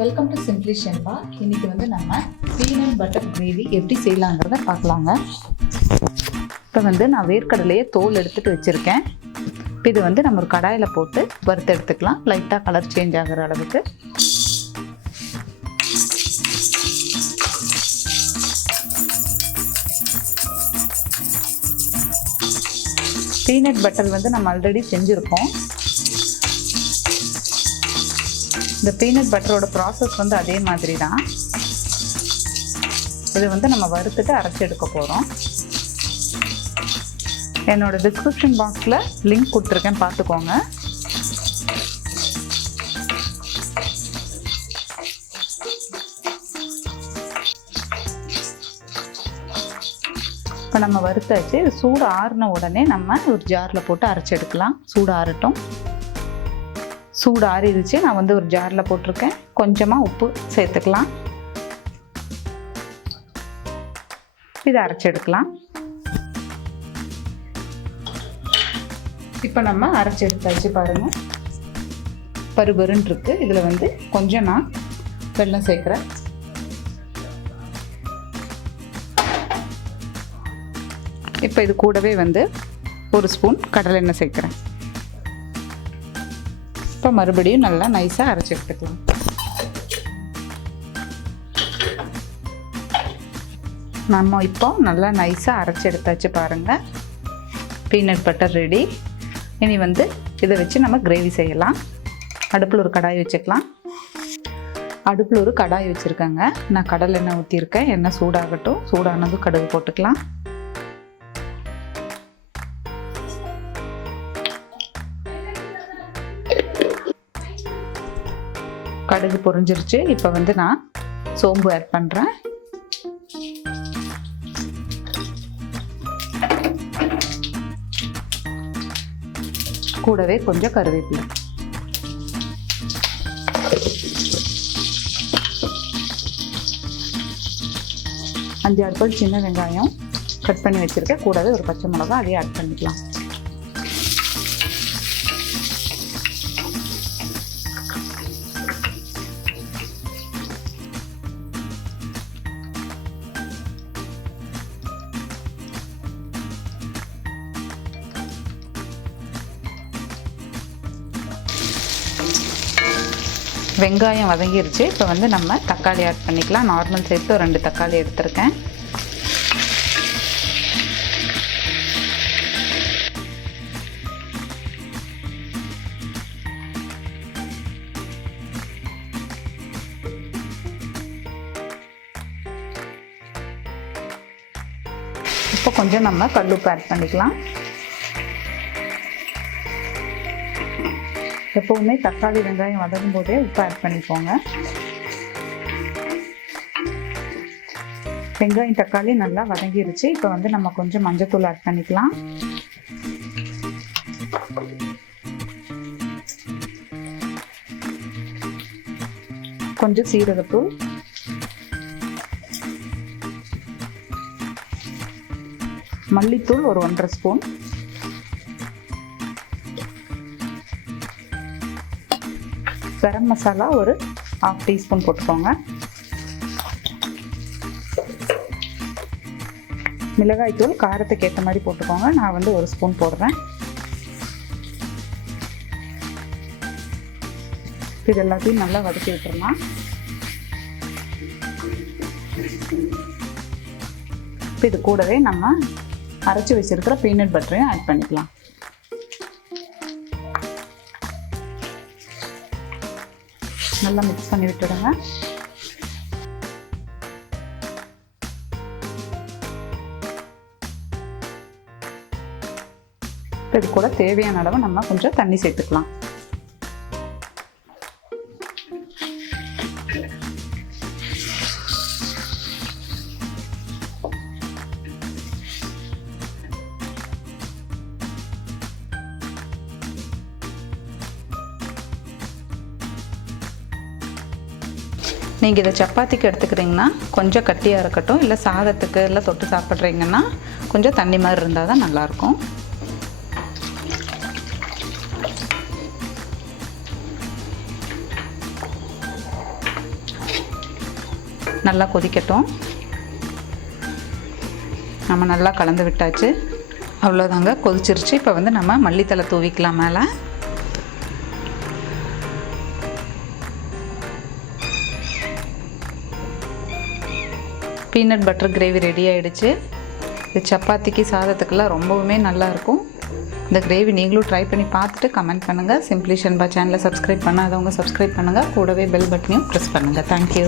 Welcome to simply Shenba. இன்னைக்கு வந்து நம்ம பீனட் பட்டர் கிரேவி எப்படி செய்யலாங்கிறத பார்க்கலாங்க. இப்போ வந்து நான் வேர்க்கடலையே தோல் எடுத்துகிட்டு வச்சுருக்கேன். இப்போ இது வந்து நம்ம ஒரு கடாயில் போட்டு வறுத்து எடுத்துக்கலாம், லைட்டாக கலர் சேஞ்ச் ஆகிற அளவுக்கு. பீனட் பட்டர் வந்து நம்ம ஆல்ரெடி செஞ்சுருக்கோம். இந்த பீனட் பட்டரோட ப்ராசஸ் வந்து அதே மாதிரி தான். இது வந்து நம்ம வறுத்துட்டு அரைச்சி எடுக்க போகிறோம். என்னோடய டிஸ்கிரிப்ஷன் பாக்ஸில் லிங்க் கொடுத்துருக்கேன், பார்த்துக்கோங்க. இப்போ நம்ம வறுத்தாச்சு. சூடு ஆறின உடனே நம்ம ஒரு ஜாரில் போட்டு அரைச்சி எடுக்கலாம். சூடு ஆறட்டும். சூடு ஆறிடுச்சு. நான் வந்து ஒரு ஜாரில் போட்டிருக்கேன். கொஞ்சமாக உப்பு சேர்த்துக்கலாம். இதை அரைச்சி எடுக்கலாம். இப்போ நம்ம அரைச்சி எடுத்தாச்சு பாருங்கள். பருபருன்னு இருக்கு. இதில் வந்து கொஞ்சம் நான் வெல்லம் சேர்க்குறேன். இப்போ இது கூடவே வந்து ஒரு ஸ்பூன் கடலை எண்ணெய் சேர்க்குறேன். இப்போ மறுபடியும் நல்லா நைஸாக அரைச்சி எடுத்துக்கலாம். நம்ம இப்போ நல்லா நைஸாக அரைச்சி எடுத்தாச்சு பாருங்கள். Peanut butter ready. இனி வந்து இதை வச்சு நம்ம கிரேவி செய்யலாம். அடுப்பில் ஒரு கடாய் வச்சுக்கலாம். அடுப்பில் ஒரு கடாய் வச்சுருக்கேங்க. நான் கடலை எண்ணெய் ஊற்றிருக்கேன். எண்ணெய் சூடாகட்டும். சூடானதும் கடுகு போட்டுக்கலாம். கடுகு பொரிஞ்சிருச்சு. இப்போ வந்து நான் சோம்பு ஆட் பண்ணுறேன். கூடவே கொஞ்சம் கருவேப்பிலை. அஞ்சு ஆறு சின்ன வெங்காயம் கட் பண்ணி வச்சுருக்கேன். கூடவே ஒரு பச்சை மிளகாய் அதையும் ஆட் பண்ணிக்கலாம். வெங்காயம் வதங்கிருச்சு. இப்போ வந்து நம்ம தக்காளி ஆட் பண்ணிக்கலாம். நார்மல் சேர்த்து ஒரு 2 தக்காளி எடுத்திருக்கேன். இப்போ கொஞ்சம் நம்ம கல்லுப்பு ஆட் பண்ணிக்கலாம். எப்போவுமே தக்காளி வெங்காயம் வதங்கும் போதே உப்பு ஆட் பண்ணிக்கோங்க. வெங்காயம் தக்காளி நல்லா வதங்கிருச்சு. இப்போ வந்து நம்ம கொஞ்சம் மஞ்சத்தூள் ஆட் பண்ணிக்கலாம். கொஞ்சம் சீரகத்தூள், மல்லித்தூள் ஒரு 1.5 ஸ்பூன், கரம் மசாலா ஒரு 1/2 டீஸ்பூன் போட்டுக்கோங்க. மிளகாய்த்தூள் காரத்துக்கு ஏற்ற மாதிரி போட்டுக்கோங்க. நான் வந்து 1 ஸ்பூன் போடுறேன். இது எல்லாத்தையும் நல்லா வதக்கி விட்டுறலாம். இப்போ இது கூடவே நம்ம அரைச்சி வச்சிருக்கிற பீனட் பட்டரையும் ஆட் பண்ணிக்கலாம். நல்லா மிக்ஸ் பண்ணி விட்டுடுங்க. இது கூட தேவையான அளவு நம்ம கொஞ்சம் தண்ணி சேர்த்துக்கலாம். நீங்கள் இதை சப்பாத்திக்கு எடுத்துக்கிறீங்கன்னா கொஞ்சம் கட்டியாக இருக்கட்டும். இல்லை சாதத்துக்கு இல்லை தொட்டு சாப்பிட்றீங்கன்னா கொஞ்சம் தண்ணி மாதிரி இருந்தால் தான் நல்லாயிருக்கும். நல்லா கொதிக்கட்டும். நம்ம நல்லா கலந்து விட்டாச்சு. அவ்வளோதாங்க, கொதிச்சிருச்சு. இப்போ வந்து நம்ம மல்லித்தலை தூவிக்கலாம் மேலே. பீனட் பட்டர் கிரேவி ரெடி ஆகிடுச்சு. இது சப்பாத்திக்கு சாதத்துக்கெல்லாம் ரொம்பவுமே நல்லாயிருக்கும். இந்த கிரேவி நீங்களும் ட்ரை பண்ணி பார்த்துட்டு கமெண்ட் பண்ணுங்கள். சிம்பிளி ஷென்பா சேனலை சப்ஸ்கிரைப் பண்ணாதவங்க சப்ஸ்கிரைப் பண்ணுங்கள். கூடவே பெல் பட்டனையும் ப்ரெஸ் பண்ணுங்கள். தேங்க்யூ.